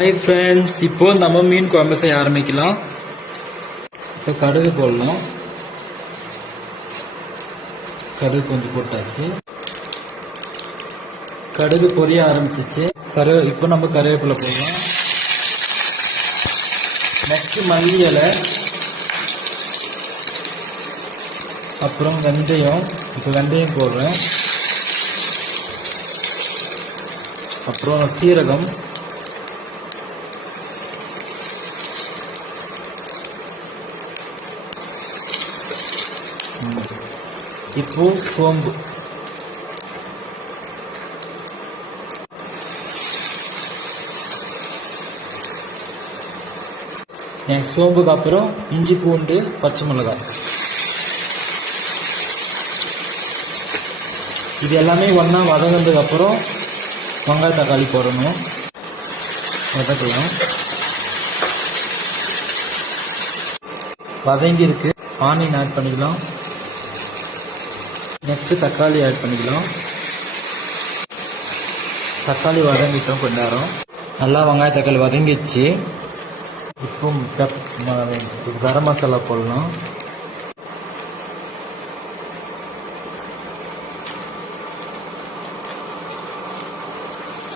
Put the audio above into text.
Hi friends இப்போ நம்ம மீன் குழம்பு செய்ய ஆரம்பிக்கலாம். இப்போ கடுகு போடலாம் கடுகு கொஞ்சம் போட்டாச்சு. கடுகு பொரிய ஆரம்பிச்சிச்சு. கரு இப்போ நம்ம கருவேப்பிலை போடலாம் நெக்ஸ்ட் மல்லி இலை. அப்புறம் வெந்தயம். இப்போ வெந்தயம் போடுறேன். அப்புறம் சீரகம். இப்போ சோம்பு. என் சோம்புக்கு அப்புறம் இஞ்சி பூண்டு பச்சை மிளகாய். இது எல்லாமே ஒன்றா வதங்கினதுக்கு அப்புறம் வெங்காய தக்காளி போடணும். வதக்கலாம். வதங்கி இருக்கு ஆனியன் ஆட் பண்ணிக்கலாம். நெக்ஸ்ட்டு தக்காளி ஆட் பண்ணிக்கலாம். தக்காளி வதங்கிட்டோம் கொஞ்ச நல்லா வெங்காய தக்காளி வதங்கிடுச்சு. இப்போ கரம் மசாலா போடலாம்.